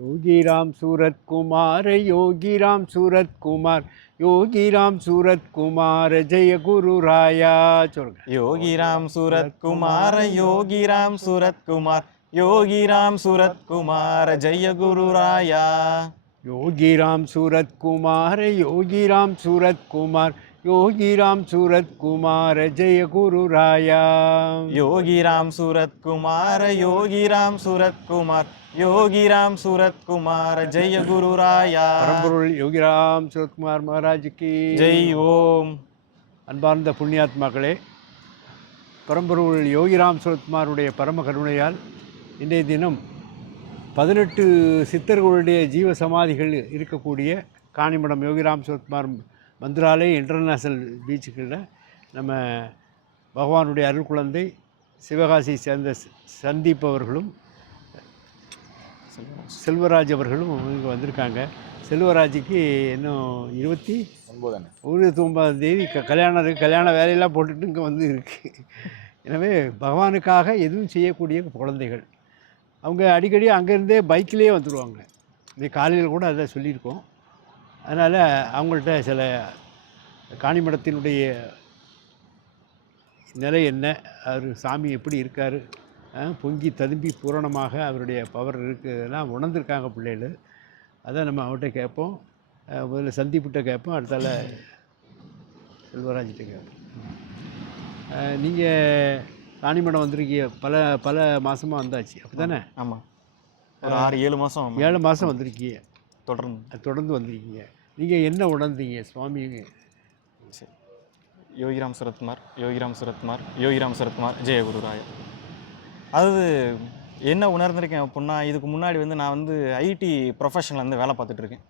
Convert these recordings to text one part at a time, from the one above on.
योगीराम सूरत कुमार योगीराम सूरत कुमार योगीराम सूरत कुमार जय गुरु राया योगीराम सूरत कुमार योगीराम सूरत कुमार योगीराम सूरत कुमार जय गुरु राया योगीराम सूरत कुमार योगीराम सूरत कुमार योगीराम सूरत कुमार जय गुरु राया योगीराम सूरत कुमार योगीराम सूरत कुमार योगीराम सूरत कुमार जय गुरु राया பரம்பொருள் யோகிராம் சுரத்குமார் மகாராஜுக்கு ஜெய் ஓம். அன்பார்ந்த புண்ணியாத்மாக்களே, பரம்பொருள் யோகிராம் சுரத்குமாருடைய பரம கருணையால் இன்றைய தினம் 18 சித்தர்களுடைய ஜீவ சமாதிகள் இருக்கக்கூடிய காணிமடம் யோகிராம் சுரத்குமார் மந்திராலய் இன்டர்நேஷ்னல் பீச்சுகளில் நம்ம பகவானுடைய அருள் குழந்தை சிவகாசி சேர்ந்த சந்தீப் அவர்களும் செல்வராஜ் அவர்களும் இங்கே வந்திருக்காங்க. செல்வராஜுக்கு இன்னும் 29 கல்யாணம் இருக்குது. கல்யாண வேலையெல்லாம் போட்டுட்டு இங்கே வந்து இருக்குது. எனவே பகவானுக்காக எதுவும் செய்யக்கூடிய குழந்தைகள் அவங்க அடிக்கடி அங்கேருந்தே பைக்கிலே வந்துடுவாங்க. இந்த காலையில் கூட அதை சொல்லியிருக்கோம். அதனால் அவங்கள்ட்ட சில காணிமடத்தினுடைய நிலை என்ன, அவர் சாமி எப்படி இருக்கார், பொங்கி ததும்பி பூரணமாக அவருடைய பவர் இருக்குதெல்லாம் உணர்ந்திருக்காங்க பிள்ளைகள். அதை நம்ம அவர்கிட்ட கேட்போம். முதல்ல சந்தீப்பிட்ட கேட்போம், அடுத்தால செல்வராஜிட்ட கேட்போம். நீங்கள் காணிமடம் வந்திருக்கீங்க, பல மாதமாக வந்தாச்சு அப்படி தானே? ஆமாம், ஒரு 6-7 மாதம் 7 மாதம் வந்திருக்கீங்க. தொடர்ந்து வந்திருக்கீங்க. நீங்கள் என்ன உணர்ந்தீங்க சுவாமி? சரி, யோகிராம் சரத்குமார் யோகிராம் சரத்குமார் யோகிராம் சரத்குமார் ஜெய குரு ராயா. அதாவது என்ன உணர்ந்திருக்கேன் அப்படின்னா, இதுக்கு முன்னாடி வந்து நான் வந்து ஐடி ப்ரொஃபஷனில் வந்து வேலை பார்த்துட்ருக்கேன்.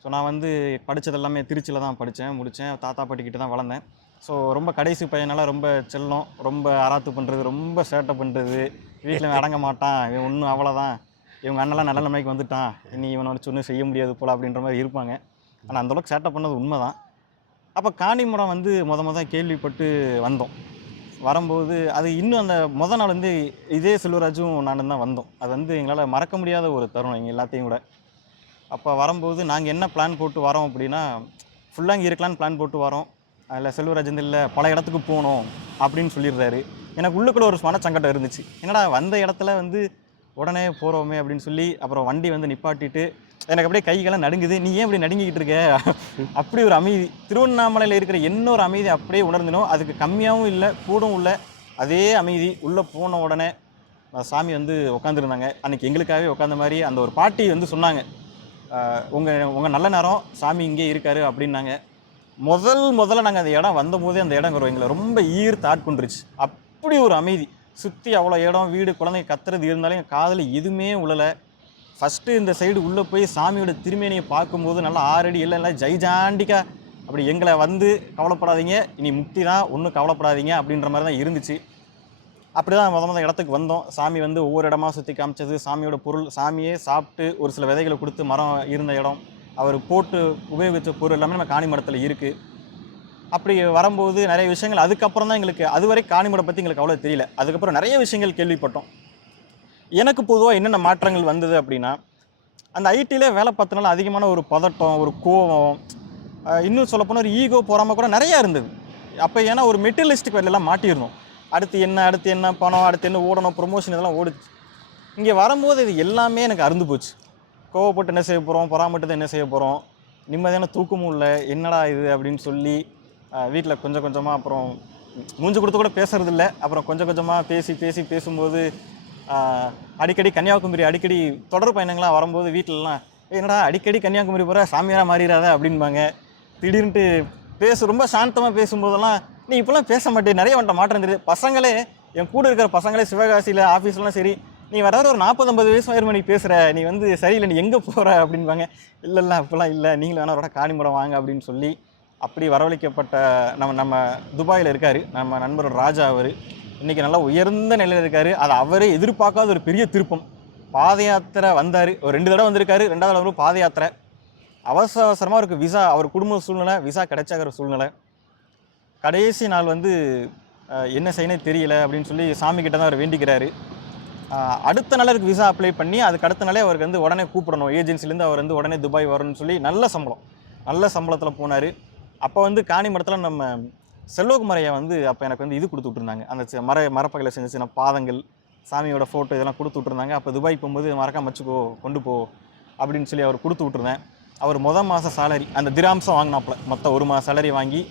ஸோ நான் வந்து படித்தது எல்லாமே திருச்சியில் தான் முடித்தேன். தாத்தா பாட்டிக்கிட்ட தான் வளர்ந்தேன். ஸோ ரொம்ப கடைசி பையனால் ரொம்ப செல்லம், ரொம்ப ஆராத்து பண்ணுறது, ரொம்ப சேட்டை பண்ணுறது, வீட்டில் அடங்க மாட்டான், இவன் ஒன்றும் அவ்வளோதான், இவங்க அண்ணெல்லாம் நல்ல நிலைமைக்கு வந்துட்டான், நீ இவனை வச்சு ஒன்றும் செய்ய முடியாது போல் அப்படின்ற மாதிரி இருப்பாங்க. ஆனால் அந்தளவுக்கு சேட்டை பண்ணது உண்மை தான். அப்போ காணிமடம் வந்து முத கேள்விப்பட்டு வந்தோம். வரும்போது அது இன்னும் அந்த நாள் வந்து இதே செல்வராஜும் நானும் தான் வந்தோம். அது வந்து எங்களால் மறக்க முடியாத ஒரு தருணம் எங்கள் எல்லாத்தையும் கூட. அப்போ வரும்போது நாங்கள் என்ன பிளான் போட்டு வரோம் அப்படின்னா, ஃபுல்லாக இங்கே இருக்கலான்னு பிளான் போட்டு வரோம். அதில் செல்வராஜ் வந்து இல்லை பல இடத்துக்கு போகணும் அப்படின்னு சொல்லிடுறாரு. எனக்கு உள்ளுக்குள்ள ஒரு மனச்சங்கடம் இருந்துச்சு. என்னடா வந்த இடத்துல வந்து உடனே போகிறோமே அப்படின்னு சொல்லி அப்புறம் வண்டி வந்து நிப்பாட்டிட்டு எனக்கு அப்படியே கைகளாம் நடுங்குது. நீ ஏன் இப்படி நடுங்கிக்கிட்டு இருக்க? அப்படி ஒரு அமைதி, திருவண்ணாமலையில் இருக்கிற இன்னொரு அமைதி அப்படியே உணர்ந்தினோம். அதுக்கு கம்மியாகவும் இல்லை கூடவும் இல்லை, அதே அமைதி. உள்ளே போன உடனே சாமி வந்து உட்காந்துருந்தாங்க. அன்றைக்கி எங்களுக்காகவே உட்காந்த மாதிரி அந்த ஒரு பாட்டி வந்து சொன்னாங்க, உங்கள் நல்ல நேரம் சாமி இங்கே இருக்காரு அப்படின்னாங்க. முதல்ல நாங்கள் அந்த இடம் வந்தபோதே அந்த இடம் எங்களை ரொம்ப ஈர்த்து ஆட்கொண்டுருச்சு. அப்படி ஒரு அமைதி. சுற்றி அவ்வளோ இடம், வீடு, குழந்தைங்க கத்துறது இருந்தாலும் எங்கள் காதில் எதுவுமே உழலை. ஃபஸ்ட்டு இந்த சைடு உள்ளே போய் சாமியோட திருமேனியை பார்க்கும்போது நல்லா 6 அடி எல்லாம் ஜெய்ஜாண்டிக்கா அப்படி எங்களை வந்து கவலைப்படாதீங்க, இனி முக்தி தான், ஒன்றும் கவலைப்படாதீங்க அப்படின்ற மாதிரி தான் இருந்துச்சு. அப்படி தான் முத இடத்துக்கு வந்தோம். சாமி வந்து ஒவ்வொரு இடமா சுற்றி காமிச்சது, சாமியோட பொருள், சாமியே சாப்பிட்டு ஒரு சில விதைகளை கொடுத்து மரம் இருந்த இடம், அவர் போட்டு உபயோகித்த பொருள் எல்லாமே நம்ம காணிமடத்தில் இருக்குது. அப்படி வரும்போது நிறைய விஷயங்கள் அதுக்கப்புறம் தான் எங்களுக்கு, அதுவரை காணிமடம் பற்றி எங்களுக்கு அவ்வளோ தெரியல. அதுக்கப்புறம் நிறைய விஷயங்கள் கேள்விப்பட்டோம். எனக்கு பொதுவாக என்னென்ன மாற்றங்கள் வந்தது அப்படின்னா, அந்த ஐடியில் வேலை பார்த்தனால அதிகமான ஒரு பதட்டம், ஒரு கோபம், இன்னும் சொல்லப்போனால் ஒரு ஈகோ போகாமல் கூட நிறையா இருந்தது. அப்போ ஏன்னா ஒரு மெட்டீரியலிஸ்டிக் வேலையெல்லாம் மாட்டியிருந்தோம். அடுத்து என்ன பணம், அடுத்து என்ன ஓடணும், ப்ரொமோஷன், இதெல்லாம் ஓடுச்சு. இங்கே வரும்போது இது எல்லாமே எனக்கு அருந்து போச்சு. கோவப்பட்டு என்ன செய்ய போகிறோம், பொறாமட்டு என்ன செய்ய போகிறோம், நிம்மதியான தூக்கமும் இல்லை, என்னடா இது அப்படின்னு சொல்லி வீட்டில் கொஞ்சமாக அப்புறம் மூஞ்சி கொடுத்து கூட பேசுறது இல்லை. அப்புறம் கொஞ்சமாக பேசும்போது அடிக்கடி கன்னியாகுமரி அடிக்கடி தொடர் பயணங்களாக வரும்போது வீட்டிலலாம் என்னடா அடிக்கடி கன்னியாகுமரி போகிற, சாமியாராக மாறிடாத அப்படின்பாங்க. திடீர்னுட்டு ரொம்ப சாந்தமாக பேசும்போதெல்லாம் நீ இப்போலாம் பேச மாட்டேன், நிறைய வந்துட்ட மாற்றம் தெரியுது. பசங்களே, என் கூட இருக்கிற பசங்களே சிவகாசியில் ஆஃபீஸ்லாம் சரி, நீ வர ஒரு 40-50 வயசு ஆயிரம் நீ பேசுகிற, நீ வந்து சரியில்லை, நீ எங்கே போகிற அப்படின்பாங்க. இல்லை அப்போலாம் இல்லை, நீங்களும் வேணா அவரோட காணிமடம் வாங்க அப்படின்னு சொல்லி அப்படி வரவழைக்கப்பட்ட நம்ம துபாயில் இருக்கார் நம்ம நண்பர் ராஜா. அவர் இன்றைக்கி நல்லா உயர்ந்த நிலையில் இருக்கார். அதை அவரே எதிர்பார்க்காத ஒரு பெரிய திருப்பம். பாத யாத்திரை வந்தார், ஒரு 2 தடவை வந்திருக்காரு. 2வது தடவை பாத யாத்திரை. அவசரமாக அவருக்கு விசா, அவர் குடும்ப சூழ்நிலை, விசா கிடைச்சாகிற சூழ்நிலை. கடைசி நாள் வந்து என்ன செய்யணும் தெரியல அப்படின்னு சொல்லி சாமி கிட்ட தான் அவர் வேண்டிக்கிறாரு. அடுத்த நாள் அதுக்கு விசா அப்ளை பண்ணி அதுக்கு அடுத்த நாளே அவருக்கு வந்து உடனே கூப்பிடணும், ஏஜென்சிலேருந்து அவர் வந்து உடனே துபாய் வரணும்னு சொல்லி நல்ல சம்பளத்தில் போனார். அப்போ வந்து காணிமடத்தில் நம்ம செல்வகுமார் ஐயா வந்து அப்போ எனக்கு வந்து இது கொடுத்து விட்ருந்தாங்க, அந்த மரப்பகையில் செஞ்ச சின்ன பாதங்கள், சாமியோட ஃபோட்டோ இதெல்லாம் கொடுத்து விட்ருந்தாங்க. அப்போ துபாய் போகும்போது மறக்காம வச்சுக்கோ, கொண்டு போ அப்படின்னு சொல்லி அவர் கொடுத்து விட்ருந்தேன். அவர் மாத சேலரி அந்த திராம்சம் வாங்கினாப்புல, மொத்தம் 1 மாத சேலரி வாங்கி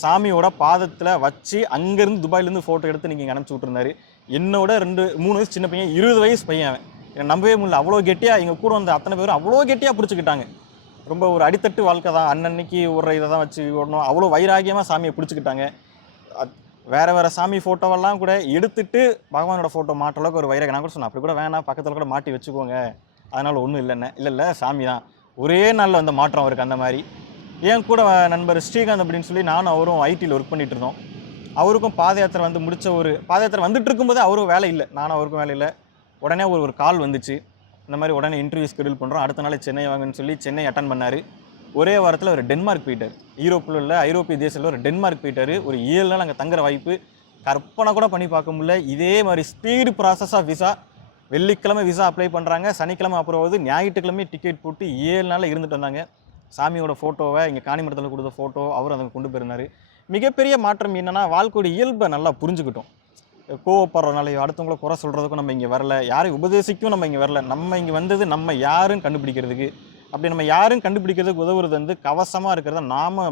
சாமியோட பாதத்தில் வச்சு அங்கேருந்து துபாயிலேருந்து ஃபோட்டோ எடுத்து நீங்கள் இங்கே அனுப்பிச்சி விட்ருந்தாரு. என்னோட 2-3 வயசு சின்ன பையன், 20 வயசு பையன் அவன். எனக்கு நம்பவே முடியல, அவ்வளோ கெட்டியாக எங்கள் கூட வந்த அத்தனை பேரும் அவ்வளோ கெட்டியாக பிடிச்சிக்கிட்டாங்க. ரொம்ப ஒரு அடித்தட்டு வாழ்க்கை தான், அன்னன்னைக்கு ஒரு இதை தான் வச்சு ஓடணும், அவ்வளோ வைராகியமாக சாமியை பிடிச்சிக்கிட்டாங்க. வேறு சாமி ஃபோட்டோவெல்லாம் கூட எடுத்துட்டு பகவானோட ஃபோட்டோ மாட்டுற அளவுக்கு ஒரு வைராக. நான் கூட சொன்னேன், அப்படி கூட வேணாம், பக்கத்தில் கூட மாட்டி வச்சுக்கோங்க, அதனால் ஒன்றும் இல்லைன்னு. இல்லை சாமி தான், ஒரே நாளில் வந்து மாற்றம் அவருக்கு. அந்த மாதிரி என் கூட நண்பர் ஸ்ரீகாந்த் அப்படின்னு சொல்லி நானும் அவரும் ஐடியில் ஒர்க் பண்ணிகிட்டு இருந்தோம். அவருக்கும் பாத யாத்திரை வந்து முடித்த பாத யாத்திரை வந்துட்டு இருக்கும்போது அவரும் வேலை இல்லை, நானும் அவருக்கும் வேலை இல்லை. உடனே ஒரு கால் வந்துச்சு, இந்த மாதிரி உடனே இன்டர்வியூ ஸ்கெடியூல் பண்ணுறோம், அடுத்த நாள் சென்னை வாங்கன்னு சொல்லி சென்னை அட்டன் பண்ணார். ஒரே வாரத்தில் ஒரு டென்மார்க் போயிட்டார். யூரோப்பில் உள்ள ஐரோப்பிய தேசத்தில் ஒரு டென்மார்க் போயிட்டார். ஒரு 7 நாள் அங்கே தங்குற வாய்ப்பு கற்பனை கூட பண்ணி பார்க்க முடியல. இதே மாதிரி ஸ்பீடு ப்ராசஸாக விசா, வெள்ளிக்கிழமை விசா அப்ளை பண்ணுறாங்க, சனிக்கிழமை அப்புறம் ஆகுது, ஞாயிற்றுக்கிழமை டிக்கெட் போட்டு 7 நாளில் இருந்துட்டு வந்தாங்க. சாமியோட ஃபோட்டோவை இங்கே காணிமடத்தில் கொடுத்த ஃபோட்டோ அவர் அதை கொண்டு போயிருந்தார். மிகப்பெரிய மாற்றம் என்னென்னா, வாழ்க்கையோட இயல்பை நல்லா புரிஞ்சுக்கிட்டோம். கோவப்படுறதுனால அடுத்தவங்கள குறை சொல்கிறதுக்கும் நம்ம இங்கே வரல, யாரையும் உபதேசிக்கும் நம்ம இங்கே வரல, நம்ம இங்கே வந்தது நம்ம யாருன்னு கண்டுபிடிக்கிறதுக்கு. அப்படி நம்ம யாரும் கண்டுபிடிக்கிறதுக்கு உதவுறது வந்து கவசமாக இருக்கிறத நாம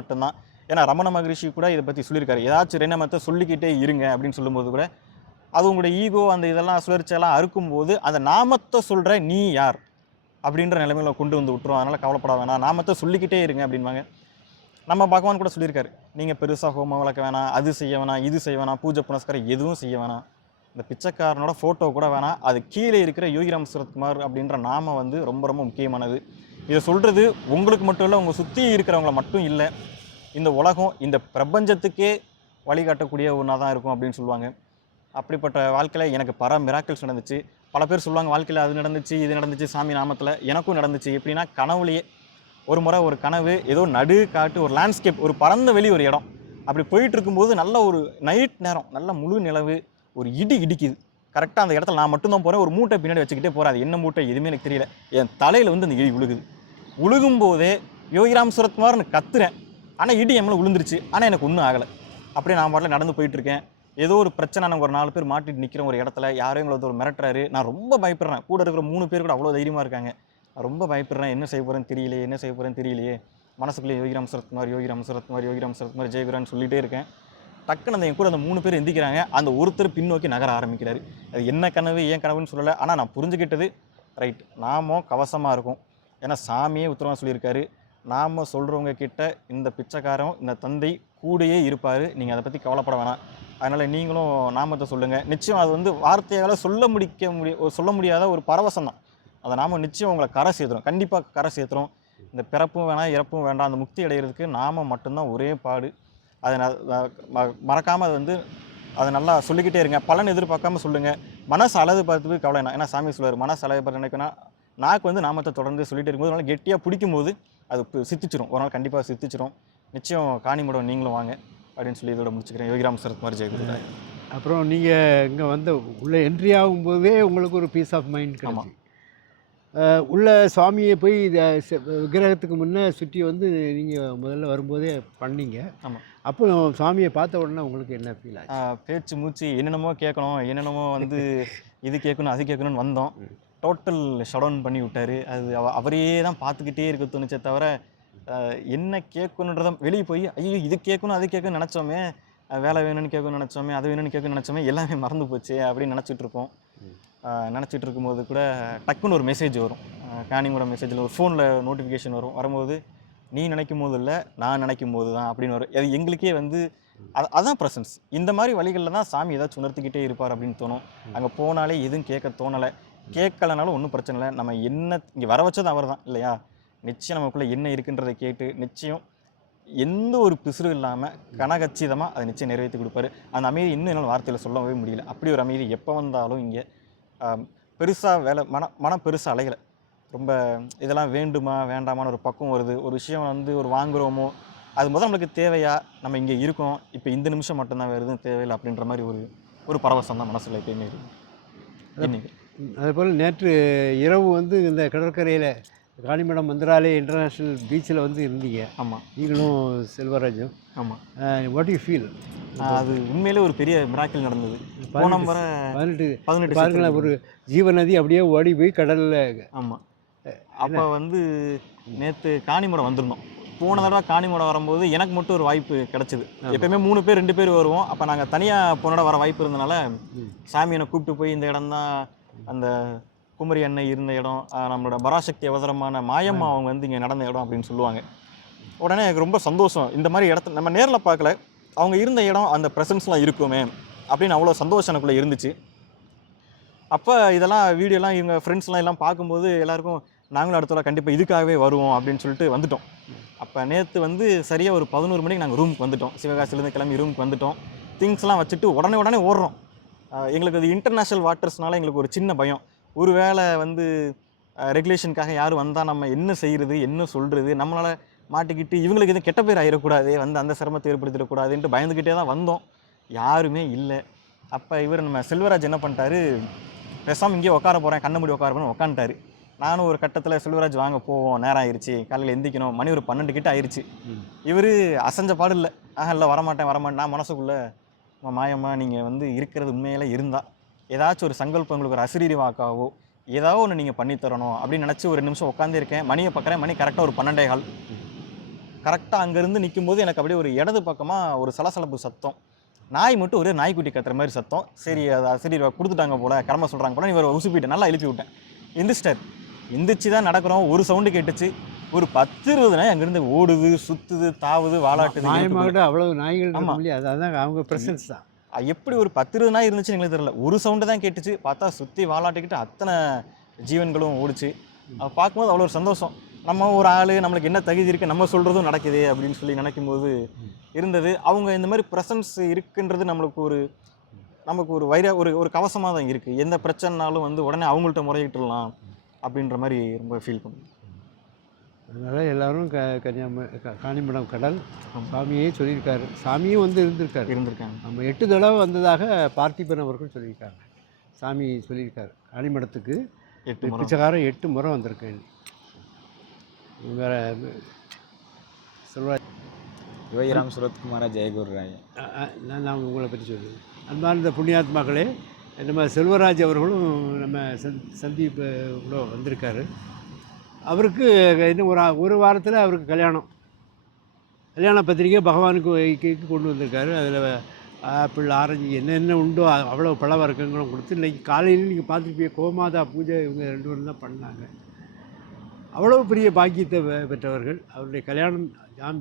மட்டும்தான். ஏன்னா ரமண மகரிஷி கூட இதை பற்றி சொல்லியிருக்காரு, ஏதாச்சும் ரெனமத்தை சொல்லிக்கிட்டே இருங்க அப்படின்னு சொல்லும்போது கூட அது உங்களுடைய ஈகோ அந்த இதெல்லாம் சுழற்சியெல்லாம் அறுக்கும்போது அந்த நாமத்தை சொல்கிற நீ யார் அப்படின்ற நிலைமையில கொண்டு வந்து விட்டுரும். அதனால் கவலைப்பட வேணாம், நாமத்தை சொல்லிக்கிட்டே இருங்க அப்படின்வாங்க. நம்ம பகவான் கூட சொல்லியிருக்காரு, நீங்கள் பெருசாக ஹோமம் வளர்க்க வேணாம், அது செய்ய வேணாம், இது செய்ய வேணாம், பூஜை புனஸ்காரம் எதுவும் செய்ய வேணாம், இந்த பிச்சைக்காரனோட ஃபோட்டோ கூட வேணாம், அது கீழே இருக்கிற யோகிராம் சரத்குமார் அப்படின்ற நாம வந்து ரொம்ப ரொம்ப முக்கியமானது. இதை சொல்கிறது உங்களுக்கு மட்டும் இல்லை, உங்கள் சுற்றி இருக்கிறவங்கள மட்டும் இல்லை, இந்த உலகம் இந்த பிரபஞ்சத்துக்கே வழிகாட்டக்கூடிய ஒன்றா தான் இருக்கும் அப்படின்னு சொல்லுவாங்க. அப்படிப்பட்ட வாழ்க்கையில் எனக்கு மிராக்கிள்ஸ் நடந்துச்சு. பல பேர் சொல்லுவாங்க வாழ்க்கையில் அது நடந்துச்சு இது நடந்துச்சு சாமி நாமத்தில். எனக்கும் நடந்துச்சு. எப்படின்னா, கனவுலையே ஒரு முறை ஒரு கனவு, ஏதோ நடு காட்டு ஒரு லேண்ட்ஸ்கேப், ஒரு பறந்த வெளி ஒரு இடம், அப்படி போயிட்டு இருக்கும்போது நல்ல ஒரு நைட் நேரம், நல்ல முழு நிலவு, ஒரு இடிக்குது. கரெக்டாக அந்த இடத்துல நான் மட்டும்தான் போகிறேன், ஒரு மூட்டை பின்னாடி வச்சுக்கிட்டே போகிறேன். அது என்ன மூட்டை எதுவுமே எனக்கு தெரியல. என் தலையில் வந்து அந்த இடி விழுகும்போதே யோகிராம் சரத்குமார்னு கத்துறேன். ஆனால் இடி எம்மளை விழுந்துருச்சு, ஆனால் எனக்கு ஒன்றும் ஆகலை. அப்படியே நான் பாட்டில் நடந்து போயிட்டுருக்கேன். ஏதோ ஒரு பிரச்சனை, நாங்கள் ஒரு 4 பேர் மாட்டிட்டு நிற்கிறோம் ஒரு இடத்துல, யாரும் எங்களை ஒரு மிரட்டுறாரு. நான் ரொம்ப பயப்படுறேன். கூட இருக்கிற 3 பேர் கூட அவ்வளோ தைரியமாக இருக்காங்க. நான் ரொம்ப பயப்படுறேன், என்ன செய்ய போகிறேன்னு தெரியலையே. மனசுக்குள்ளே யோகிராம் சரத்குமார் ஜெயகுரான்னு சொல்லிகிட்டே இருக்கேன். டக்குன்னு அந்த என் கூட அந்த 3 பேர் எந்திக்கிறாங்க. அந்த ஒருத்தர் பின்னோக்கி நகர ஆரம்பிக்கிறாரு. அது என்ன கனவு ஏன் கனவுன்னு சொல்லலை, ஆனால் நான் புரிஞ்சுக்கிட்டது ரைட், நாமும் கவசமாக இருக்கும். ஏன்னா சாமியே உத்தரவாக சொல்லியிருக்காரு, நாம் சொல்கிறவங்க கிட்ட இந்த பிச்சைக்காரன் இந்த தந்தை கூடையே இருப்பார், நீங்கள் அதை பற்றி கவலைப்பட வேணாம். அதனால் நீங்களும் நாமத்தை சொல்லுங்கள். நிச்சயம் அது வந்து வார்த்தையால் சொல்ல முடியாத ஒரு பரவசம் தான். அதை நாம நிச்சயம் உங்களை கரை சேர்த்துறோம், கண்டிப்பாக கரை சேர்த்துறோம். இந்த பிறப்பும் வேணாம் இறப்பும் வேண்டாம், அந்த முக்தி அடைகிறதுக்கு நாம மட்டும்தான் ஒரே பாடு. அதை மறக்காமல் அது வந்து அதை நல்லா சொல்லிக்கிட்டே இருங்க. பலன் எதிர்பார்க்காம சொல்லுங்கள். மனசு அளவு பார்த்து கவலை என்ன, ஏன்னா சாமி சொல்லுவார் மனசு அளவு பார்த்து நினைக்கணும். நாக்கு வந்து நாமத்தை தொடர்ந்து சொல்லிட்டு இருக்கும்போது நல்லா கெட்டியாக பிடிக்கும் போது அது சித்திச்சிடும், ஒரு நாள் கண்டிப்பாக சித்திச்சிடும். நிச்சயம் காணிமடம் நீங்களும் வாங்க அப்படின்னு சொல்லி இதோட முடிச்சுக்கிறேன். யோகிராம் சரத்குமார் ஜெயகுரு. அப்புறம் நீங்கள் இங்கே வந்து உள்ளே என்ட்ரி ஆகும்போதே உங்களுக்கு ஒரு பீஸ் ஆஃப் மைண்ட் கிடைக்கும். உள்ள சுவாமியை போய் விக்கிரகத்துக்கு முன்னே சுற்றி வந்து நீங்கள் முதல்ல வரும்போதே பண்ணீங்க. ஆமாம். அப்போ சுவாமியை பார்த்த உடனே உங்களுக்கு என்ன ஃபீல் ஆச்சு? பேச்சு மூச்சு என்னென்னமோ கேட்கணும், என்னென்னமோ வந்து இது கேட்கணும் அது கேட்கணும்னு வந்தோம். டோட்டல் ஷடவுன் பண்ணி விட்டார். அது அவரையே தான் பார்த்துக்கிட்டே இருக்க தோணுச்சே தவிர என்ன கேட்கணுன்றத வெளியே போய் ஐயோ இது கேட்கணும் அது கேட்கணும்னு நினச்சோமே, வேலை வேணும்னு கேட்கணும்னு நினச்சோமே, அது வேணும்னு கேட்கணும்னு நினச்சோமே, எல்லாமே மறந்து போச்சு அப்படின்னு நினச்சிட்டு இருப்போம். நினச்சிட்டு இருக்கும்போது கூட டக்குன்னு ஒரு மெசேஜ் வரும், காணிமோட மெசேஜில் ஒரு ஃபோனில் நோட்டிஃபிகேஷன் வரும்போது நீ நினைக்கும் போது இல்லை நான் நினைக்கும் போது தான் அப்படின்னு வரும். அது எங்களுக்கே வந்து அதான் ப்ரெசன்ஸ். இந்த மாதிரி வழிகளில் தான் சாமி ஏதாச்சும் உணர்த்திக்கிட்டே இருப்பார் அப்படின்னு தோணும். அங்கே போனாலே எதுவும் கேட்க தோணலை. கேட்கலனாலும் ஒன்றும் பிரச்சனை இல்லை, நம்ம என்ன இங்கே வர வச்சது அவர் தான் இல்லையா. நிச்சயம் நமக்குள்ளே என்ன இருக்குன்றதை கேட்டு நிச்சயம் எந்த ஒரு பிசுறு இல்லாமல் கனகச்சிதமாக அதை நிச்சயம் நிறைவேற்றி கொடுப்பாரு. அந்த அமைதி இன்னும் என்னால் வார்த்தையில் சொல்லவே முடியல. அப்படி ஒரு அமைதி எப்போ வந்தாலும் இங்கே பெருசாக மனம் பெருசாக அலைகளை. ரொம்ப இதெல்லாம் வேண்டுமா வேண்டாமான்னு ஒரு பக்கம் வருது. ஒரு விஷயம் வந்து ஒரு வாங்குகிறோமோ அது முதல் நம்மளுக்கு தேவையா, நம்ம இங்கே இருக்கோம் இப்போ இந்த நிமிஷம் மட்டும்தான் வேறு எதுவும் தேவையில்லை அப்படின்ற மாதிரி ஒரு பரவசம் தான் மனசில் எப்பயுமே இருக்கும் இன்னைக்கு. அதேபோல் நேற்று இரவு வந்து இந்த கடற்கரையில் காணிமடம் மந்திராலய இன்டர்நேஷ்னல் பீச்சில் வந்து இருந்தீங்க. ஆமாம் நீங்களும் செல்வராஜும். ஆமாம். What you feel? அது உண்மையிலே ஒரு பெரிய மிராக்கிள் நடந்தது. போன முறை 18 பாருங்களேன், ஒரு ஜீவநதி அப்படியே ஓடி போய் கடலில். ஆமாம். அப்போ வந்து நேற்று காணிமடம் வந்திருந்தோம். போன தடவை காணிமடம் வரும்போது எனக்கு மட்டும் ஒரு வாய்ப்பு கிடச்சிது. எப்பயுமே 3 பேர் 2 பேர் வருவோம். அப்போ நாங்கள் தனியாக போனோட வர வாய்ப்பு இருந்தனால சாமி என்னை கூப்பிட்டு போய் இந்த இடம் தான் அந்த குமரி அன்னை இருந்த இடம், நம்மளோட பராசக்தி அவசரமான மாயம்மா அவங்க வந்து இங்கே நடந்த இடம் அப்படின்னு சொல்லுவாங்க. உடனே எனக்கு ரொம்ப சந்தோஷம். இந்த மாதிரி இடத்த நம்ம நேரில் பார்க்கல, அவங்க இருந்த இடம் அந்த ப்ரெசன்ஸ்லாம் இருக்குமே அப்படின்னு அவ்வளோ சந்தோஷம் எனக்குள்ளே இருந்துச்சு. அப்போ இதெல்லாம் வீடியோலாம் இவங்க ஃப்ரெண்ட்ஸ்லாம் எல்லாம் பார்க்கும்போது எல்லாருக்கும் நாங்களும் அடுத்த கண்டிப்பாக இதுக்காகவே வருவோம் அப்படின்னு சொல்லிட்டு வந்துட்டோம். அப்போ நேற்று வந்து சரியாக ஒரு 11 மணிக்கு நாங்கள் ரூமுக்கு வந்துட்டோம். சிவகாசிலேருந்து கிளம்பி ரூமுக்கு வந்துட்டோம். திங்ஸ்லாம் வச்சுட்டு உடனே ஓடுறோம். எங்களுக்கு அது இன்டர்நேஷ்னல் வாட்டர்ஸ்னால எங்களுக்கு ஒரு சின்ன பயம். ஒரு வேளை வந்து ரெகுலேஷனுக்காக யார் வந்தால் நம்ம என்ன செய்கிறது, என்ன சொல்கிறது, நம்மளால் மாட்டிக்கிட்டு இவங்களுக்கு எதுவும் கெட்ட பேர் ஆகிடக்கூடாது, வந்து அந்த சிரமத்தை ஏற்படுத்திடக்கூடாதுன்ட்டு பயந்துக்கிட்டே தான் வந்தோம். யாருமே இல்லை. அப்போ இவர் நம்ம செல்வராஜ் என்ன பண்ணிட்டாரு, பேசாமல் இங்கேயே உட்கார போகிறேன், கண்ணை மூடி உட்கார போகிறேன் உட்காந்துட்டாரு. நானும் ஒரு கட்டத்தில் செல்வராஜ் வாங்க போவோம், நேரம் ஆயிடுச்சு, காலையில் எந்திக்கணும், மணி ஒரு 12 கிட்ட ஆயிடுச்சு. இவர் அசைஞ்ச பாடு இல்லை. இல்லை வரமாட்டேன். நான் மனசுக்குள்ளே மாயம்மா நீங்கள் வந்து இருக்கிறது உண்மையில இருந்தால் ஏதாச்சும் ஒரு சங்கல்பம் உங்களுக்கு ஒரு அசிரீரி வாக்காவோ ஏதாவது ஒன்று நீங்கள் பண்ணித்தரணும் அப்படின்னு நினச்சி ஒரு 2 நிமிஷம் உட்காந்து இருக்கேன். மணியை பார்க்குறேன், மணி கரெக்டாக ஒரு 12:15. கரெக்டாக அங்கேருந்து நிற்கும்போது எனக்கு அப்படியே ஒரு இடது பக்கமாக ஒரு சலசலப்பு சத்தம், நாய் மட்டும் ஒரு நாய்க்குட்டி கத்துற மாதிரி சத்தம். சரி அது அசிரீரி கொடுத்துட்டாங்க போல, கடமை சொல்கிறாங்க போல, இவர் உசுப்பிட்டேன், நல்லா எழுப்பி விட்டேன். எந்திரிச்சு தான் நடக்கிறோம். ஒரு சவுண்டு கேட்டுச்சு. ஒரு 10-20 நாய் அங்கேருந்து ஓடுது, சுற்றுது, தாவுது, வாலாட்டுது. அவ்வளவு நாய்கள். ஆமாம், அதான் அவங்க ப்ரெசன்ஸ் தான். எப்படி ஒரு 10-20 நாய் இருந்துச்சுன்னு எங்களுக்கு தெரியல. ஒரு சவுண்டு தான் கேட்டுச்சு. பார்த்தா சுற்றி வாலாட்டிக்கிட்டு அத்தனை ஜீவன்களும் ஓடிச்சு. அதை பார்க்கும்போது அவ்வளோ ஒரு சந்தோஷம். நம்ம ஒரு ஆள், நம்மளுக்கு என்ன தகுதி இருக்குது, நம்ம சொல்கிறதும் நடக்குது அப்படின்னு சொல்லி நினைக்கும்போது இருந்தது. அவங்க இந்த மாதிரி ப்ரெசன்ஸ் இருக்குன்றது நமக்கு ஒரு ஒரு கவசமாக தான் இருக்குது. எந்த பிரச்சனைனாலும் வந்து உடனே அவங்கள்ட்ட முறையிட்டுலாம் அப்படின்ற மாதிரி ரொம்ப ஃபீல் பண்ணும். அதனால் எல்லோரும் காணிமடம் கடல் சாமியே சொல்லியிருக்காரு. சாமியும் வந்து இருந்திருக்காங்க. நம்ம 8 தடவை வந்ததாக பார்த்திபன் அவர்கள் சொல்லியிருக்காங்க. சாமி சொல்லியிருக்காரு காணிமடத்துக்கு 8 பிச்சைக்காரன் 8 முறை வந்திருக்கேன். வேறு சொல்வார் யோகிராம் சுரத்குமார ஜெயகுருராய. நான் உங்களை பற்றி சொல்லுவேன். அன்பார்ந்த புண்ணியாத்மாக்களே, நம்ம செல்வராஜ் அவர்களும் நம்ம சந்தீப் கூட வந்திருக்காரு. அவருக்கு இன்னும் ஒரு வாரத்தில் அவருக்கு கல்யாண பத்திரிக்கை பகவானுக்கு கொண்டு வந்திருக்காரு. அதில் ஆப்பிள், ஆரஞ்சு என்னென்ன உண்டோ அவ்வளோ பழ வர்க்கங்களும் கொடுத்து இன்றைக்கி காலையில் நீங்கள் பார்த்துருப்பீங்க, கோமாதா பூஜை இவங்க 2 பேரும் தான் பண்ணாங்க. அவ்வளோ பெரிய பாக்கியத்தை பெற்றவர்கள். அவருடைய கல்யாணம்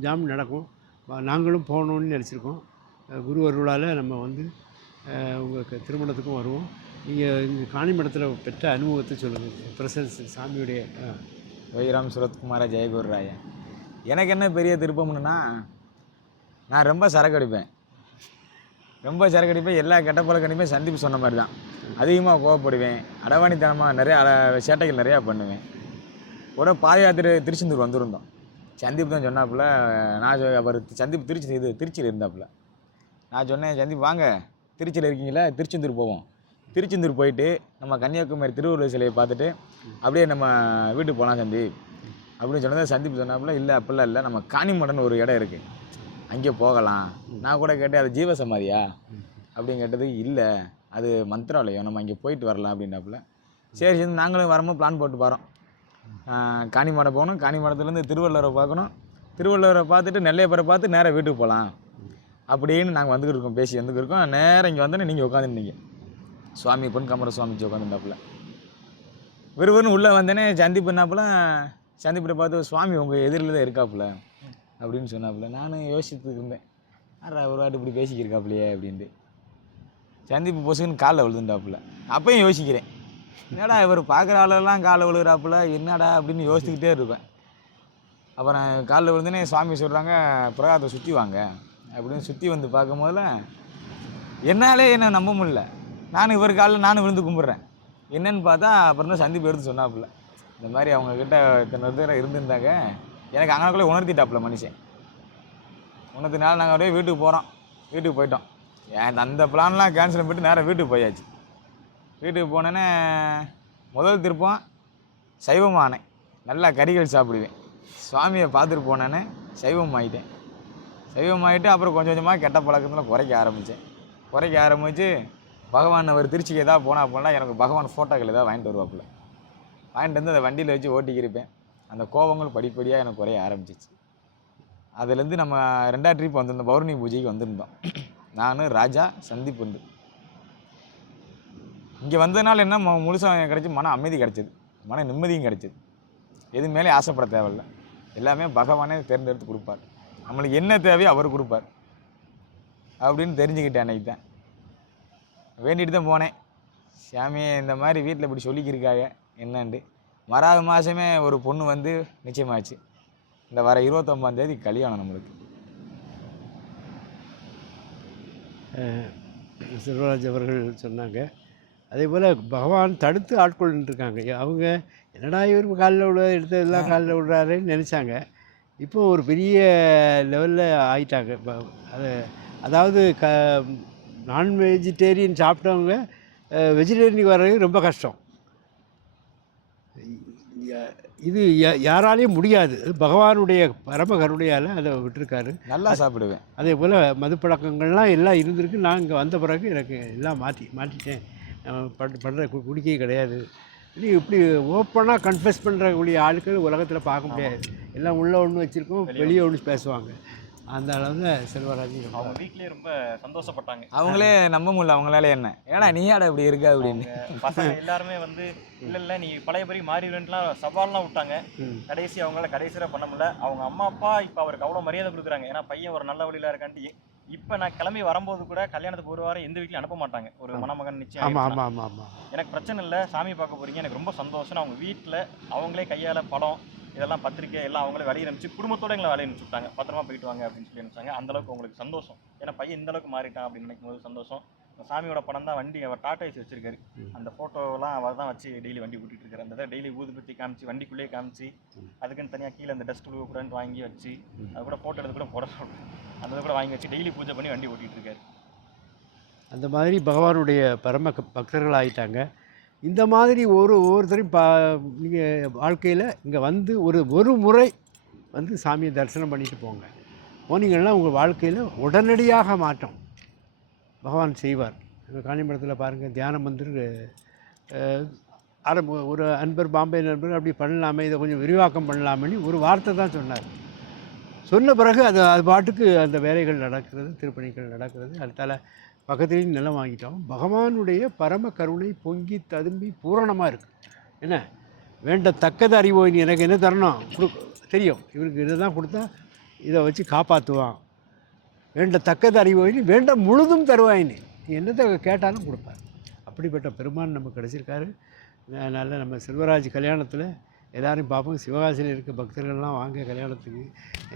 ஜாம் நடக்கும். நாங்களும் போகணுன்னு நினச்சிருக்கோம். குரு அருளால் நம்ம வந்து உங்கள் திருமணத்துக்கும் வருவோம். நீங்கள் இந்த காணிமடத்தில் பெற்ற அனுபவத்தை சொல்லுங்கள். பிரசன்ஸ் சாமியுடைய. யோகிராம் சுரத்குமார ஜெயகுருராய. எனக்கு என்ன பெரிய திருப்பம்னா, நான் ரொம்ப சரக்கு அடிப்பேன். எல்லா கெட்ட பழக்கடிப்பேன். சந்தீப் சொன்ன மாதிரி தான். அதிகமாக கோவப்படுவேன், அடவாணித்தனமாக நிறையா சேட்டைகள் நிறையா பண்ணுவேன். கூட பாத யாத்திரை திருச்செந்தூர் வந்திருந்தோம். சந்தீப் தான் சொன்னாப்புல. அவர் சந்தீப் திருச்சியில் இருந்தாப்புல. நான் சொன்னேன், சந்தீப் வாங்க திருச்சியில் இருக்கீங்களா, திருச்செந்தூர் போவோம். திருச்செந்தூர் போயிட்டு நம்ம கன்னியாகுமரி திருவள்ளுவர் சிலையை பார்த்துட்டு அப்படியே நம்ம வீட்டுக்கு போகலாம் சந்தீப் அப்படின்னு சொன்னதை சந்தீப் சொன்னாப்புல. இல்லை அப்படிலாம் இல்லை, நம்ம காணிமடம்னு ஒரு இடம் இருக்குது, அங்கே போகலாம். நான் கூட கேட்டேன், அது ஜீவசமாதியா அப்படின்னு கேட்டதுக்கு இல்லை, அது மந்திராலயம், நம்ம அங்கே போயிட்டு வரலாம் அப்படின்னாப்புல. சரி நாங்களும் வரும்போது பிளான் போட்டு போகிறோம். காணிமடம் போகணும், காணிமடத்துலேருந்து திருவள்ளுவரை பார்க்கணும், திருவள்ளுவரை பார்த்துட்டு நெல்லையப்பரை பார்த்து நேராக வீட்டுக்கு போகலாம் அப்படின்னு நாங்கள் வந்துக்கிட்டு இருக்கோம். நேராக இங்கே வந்தோன்னே நீங்கள் உட்காந்துருந்தீங்க. சுவாமி பொன்காமர சுவாமிஜி உட்காந்துருந்தாப்புல. விறுவிறுன்னு உள்ளே வந்தேனே சந்தீப் என்னாப்புல, சந்தீப்பை பார்த்து சுவாமி உங்கள் எதிரில் தான் இருக்காப்புல அப்படின்னு சொன்னாப்புல. நானும் யோசிச்சுட்டு இருந்தேன், ஒரு வாட்டி இப்படி பேசிக்கிருக்காப்புலையே அப்படின்ட்டு. சந்தீப் பொசுக்குன்னு காலில் விழுதுண்டாப்புல. அப்பையும் யோசிக்கிறேன், என்னடா இவர் பார்க்குற ஆளெல்லாம் காலில் விழுகிறாப்புல, என்னடா அப்படின்னு யோசிச்சுக்கிட்டே இருப்பேன். அப்புறம் காலில் விழுந்தோன்னே சுவாமி சொல்கிறாங்க, பிரகாரத்தை சுற்றி வாங்க அப்படின்னு. சுற்றி வந்து பார்க்கும் போதில் என்னாலே என்ன நம்ப முடியல. நானும் இவர் காலில் நானும் விழுந்து கும்பிட்றேன். என்னன்னு பார்த்தா அப்புறம் தான் சந்தீப் எடுத்து சொன்னாப்புல, இந்த மாதிரி அவங்கக்கிட்ட இத்தனை பேர் இருந்திருந்தாங்க, எனக்கு அங்கனக்குள்ளே உணர்த்திட்டாப்புல மனுஷன். உணர்த்தினால நாங்கள் அப்படியே வீட்டுக்கு போயிட்டோம். அந்த பிளான்லாம் கேன்சல் பண்ணிட்டு நேராக வீட்டுக்கு போயாச்சு. வீட்டுக்கு போனேன்னே முதல் திருப்பம் சைவம் ஆனேன். நல்லா கறிகள் சாப்பிடுவேன். சுவாமியை பார்த்துட்டு போனேன்னே சைவம் ஆகிட்டேன். சைவம் ஆகிட்டு அப்புறம் கொஞ்சம் கொஞ்சமாக கெட்ட பழக்கத்தில் குறைக்க ஆரம்பித்து பகவான் அவர் திருச்சிக்கு எதாவது போனால் எனக்கு பகவான் ஃபோட்டோக்கள் எதாவது வாங்கிட்டு வருவாப்புல. வாங்கிட்டு வந்து அதை வண்டியில் வச்சு ஓட்டிக்கிருப்பேன். அந்த கோபங்கள் படிப்படியாக எனக்கு குறைய ஆரம்பிச்சிச்சு. அதுலேருந்து நம்ம 2வது ட்ரிப் வந்திருந்தோம், பௌர்ணமி பூஜைக்கு வந்திருந்தோம். நான், ராஜா, சந்தீப் உண்டு. இங்கே வந்ததுனால என்ன முழுசாக கிடச்சி மன அமைதி கிடச்சிது, மன நிம்மதியும் கிடச்சிது. எது மேலே ஆசைப்பட தேவையில்லை, எல்லாமே பகவானே தேர்ந்தெடுத்து கொடுப்பார். நம்மளுக்கு என்ன தேவையோ அவர் கொடுப்பார் அப்படின்னு தெரிஞ்சுக்கிட்டேன். அன்னைக்கு தான் வேண்டிட்டு தான் போனேன். சாமியே இந்த மாதிரி வீட்டில் இப்படி சொல்லிக்கிருக்காங்க என்னன்ட்டு. மறாவது மாதமே ஒரு பொண்ணு வந்து நிச்சயமாச்சு. இந்த வர 29ஆம் கல்யாணம் நம்மளுக்கு. செல்வராஜ் அவர்கள் சொன்னாங்க. அதே போல் பகவான் தடுத்து ஆட்கொண்டுருக்காங்க. அவங்க என்னடா இவர் காலில் விட எடுத்ததெல்லாம் காலில் விடுறாருன்னு நினச்சாங்க. இப்போ ஒரு பெரிய லெவலில் ஆகிட்டாங்க. அதாவது நான் வெஜிடேரியன் சாப்பிட்டவங்க வெஜிடேரியனுக்கு வர்றது ரொம்ப கஷ்டம். இது யாராலையும் முடியாது. பகவானுடைய பரம கருணையால் அதை விட்டுருக்காரு. நல்லா சாப்பிடுவேன். அதே போல் மது பழக்கங்கள்லாம் எல்லாம் இருந்திருக்கு. நான் இங்கே வந்த பிறகு எனக்கு எல்லாம் மாற்றிட்டேன். பண்ணுற குடிக்கே கிடையாது. இப்படி ஓப்பனாக கன்ஃபெஸ் பண்ணுறக்கூடிய ஆட்கள் உலகத்தில் பார்க்க முடியாது. எல்லாம் உள்ளே ஒன்று வச்சுருக்கோம், வெளியே ஒன்று பேசுவாங்க. அந்த அளவில் செல்வராஜ் அவங்க வீட்லேயே ரொம்ப சந்தோஷப்பட்டாங்க. அவங்களே நம்ப முடியல, அவங்களால என்ன ஏன்னா நீ ஆட இப்படி இருக்க அப்படின்னு. பசங்க எல்லாருமே வந்து இல்லை நீ பழைய படி மாறிடுவேன்லாம் சவால்லாம் விட்டாங்க. அவங்களால கடைசியாக பண்ண முடியல. அவங்க அம்மா அப்பா இப்போ அவருக்கு அவ்வளோ மரியாதை கொடுக்குறாங்க. ஏன்னா பையன் ஒரு நல்ல வழியில் இருக்காண்டி. இப்போ நான் கிளம்பி வரும்போது கூட கல்யாணத்துக்கு ஒரு வாரம் எந்த வீட்லையும் அனுப்ப மாட்டாங்க. ஒரு மணமகன் நிச்சயம் எனக்கு பிரச்சனை இல்லை, சாமி பார்க்க போகிறீங்க, எனக்கு ரொம்ப சந்தோஷம். அவங்க வீட்டில் அவங்களே கையால் பழம் இதெல்லாம் பத்திரிக்கை எல்லாம் அவங்களே வழி அனுப்பிச்சு குடும்பத்தோடு எங்களை வழி அனுப்பிச்சுட்டாங்க. பத்திரமா போயிட்டு வாங்க அப்படின்னு சொல்லி அனுப்பிச்சாங்க. அந்தளவுக்கு உங்களுக்கு சந்தோஷம். ஏன்னா பையன் இந்தளவுக்கு மாறிட்டான் அப்படின்னு நினைக்கும் போது சந்தோஷம். சாமியோட படம் தான் வண்டி, அவர் டாட்டா ஏசி வச்சிருக்காரு. அந்த ஃபோட்டோலாம் அவர் தான் வச்சு டெய்லி வண்டி கூட்டிகிட்டு இருக்காரு. அந்த டெய்லி ஊதுபத்தி காமிச்சு வண்டிக்குள்ளேயே காமிச்சு அதுக்குன்னு தனியாக கீழே அந்த டஸ்ட் கூடன்னு வாங்கி வச்சு அது கூட ஃபோட்டோ எடுத்து கூட போட சொல்கிறேன். அந்த கூட வாங்கி வச்சு டெய்லி பூஜை பண்ணி வண்டி ஓட்டிகிட்டு இருக்காரு. அந்த மாதிரி பகவானுடைய பரம பக்தர்கள் ஆகிட்டாங்க. இந்த மாதிரி ஒவ்வொருத்தரையும் நீங்கள் வாழ்க்கையில் இங்கே வந்து ஒரு முறை வந்து சாமியை தரிசனம் பண்ணிட்டு போங்க. போனீங்கன்னா உங்கள் வாழ்க்கையில் உடனடியாக மாற்றம் பகவான் செய்வார். எங்கள் காஞ்சிபுரத்தில் பாருங்கள், தியானம் வந்து ஒரு அன்பர், பாம்பே நண்பர் அப்படி பண்ணலாமே, இதை கொஞ்சம் விரிவாக்கம் பண்ணலாமேன்னு ஒரு வார்த்தை தான் சொன்னார். சொன்ன பிறகு அது பாட்டுக்கு அந்த வேலைகள் நடக்கிறது, திருப்பணிகள் நடக்கிறது. அடுத்தால பக்கத்துலேயும் நிலம் வாங்கிட்டோம். பகவானுடைய பரம கருணை பொங்கி ததும்பி பூரணமாக இருக்குது. என்ன வேண்டத்தக்கது அறிவோய், எனக்கு என்ன தரணும் தெரியும், இவருக்கு இதை தான் கொடுத்தா இதை வச்சு காப்பாற்றுவான். வேண்டத்தக்கது அறிவோயின்னு வேண்ட முழுதும் தருவாயின்னு, என்னத்தை கேட்டாலும் கொடுப்பார். அப்படிப்பட்ட பெருமான் நமக்கு கிடச்சிருக்காரு. அதனால் நம்ம செல்வராஜ் கல்யாணத்தில் எல்லோரும் பார்ப்போம். சிவகாசியில் இருக்க பக்தர்கள்லாம் வாங்க கல்யாணத்துக்கு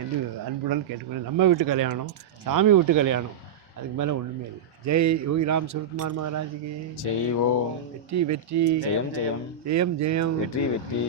என்று அன்புடன் கேட்டுக்கொள்ள. நம்ம வீட்டு கல்யாணம், சாமி வீட்டு கல்யாணம், அதுக்கு மேலே ஒன்றுமே இல்லை. ஜெய் யோகிராம் சுரத்குமார் மகாராஜுக்கு ஜெய் ஓம். வெற்றி வெற்றி, ஜெயம் ஜெயம், ஜெயம் ஜெயம், வெற்றி வெற்றி.